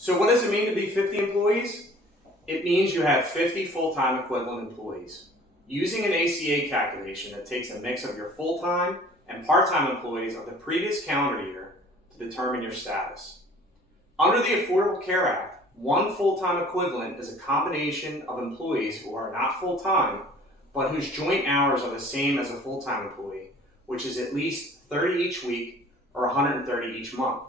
So what does it mean to be 50 employees? It means you have 50 full-time equivalent employees. Using an ACA calculation that takes a mix of your full-time and part-time employees of the previous calendar year to determine your status. Under the Affordable Care Act, one full-time equivalent is a combination of employees who are not full-time, but whose joint hours are the same as a full-time employee, which is at least 30 each week or 130 each month.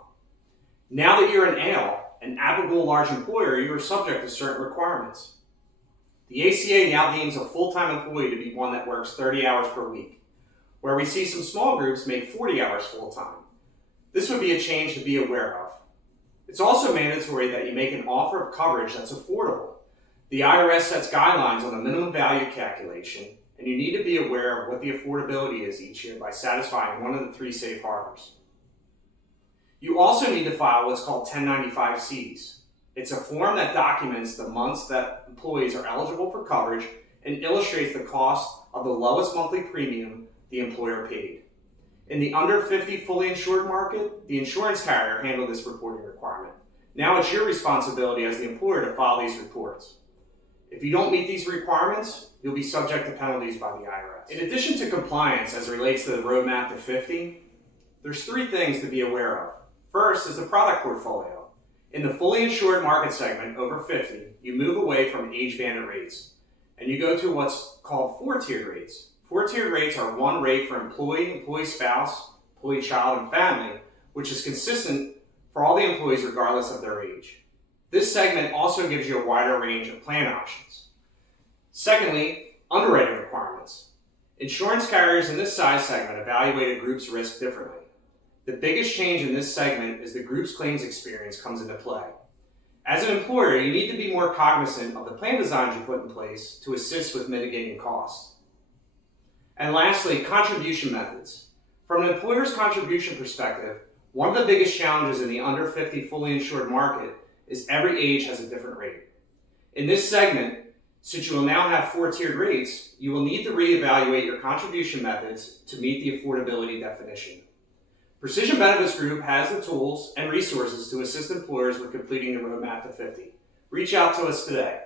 Now that you're an ALE, an applicable large employer, you are subject to certain requirements. The ACA now deems a full-time employee to be one that works 30 hours per week, where we see some small groups make 40 hours full-time. This would be a change to be aware of. It's also mandatory that you make an offer of coverage that's affordable. The IRS sets guidelines on the minimum value calculation, and you need to be aware of what the affordability is each year by satisfying one of the 3 safe harbors. You also need to file what's called 1095-Cs. It's a form that documents the months that employees are eligible for coverage and illustrates the cost of the lowest monthly premium the employer paid. In the under 50 fully insured market, the insurance carrier handled this reporting requirement. Now it's your responsibility as the employer to file these reports. If you don't meet these requirements, you'll be subject to penalties by the IRS. In addition to compliance as it relates to the roadmap to 50, there's 3 things to be aware of. First is the product portfolio. In the fully insured market segment over 50, you move away from age-banded rates, and you go to what's called 4-tiered rates. 4-tiered rates are one rate for employee, employee spouse, employee child, and family, which is consistent for all the employees regardless of their age. This segment also gives you a wider range of plan options. Secondly, underwriting requirements. Insurance carriers in this size segment evaluate a group's risk differently. The biggest change in this segment is the group's claims experience comes into play. As an employer, you need to be more cognizant of the plan designs you put in place to assist with mitigating costs. And lastly, contribution methods. From an employer's contribution perspective, one of the biggest challenges in the under 50 fully insured market is every age has a different rate. In this segment, since you will now have 4-tiered rates, you will need to reevaluate your contribution methods to meet the affordability definition. Precision Benefits Group has the tools and resources to assist employers with completing the roadmap to 50. Reach out to us today.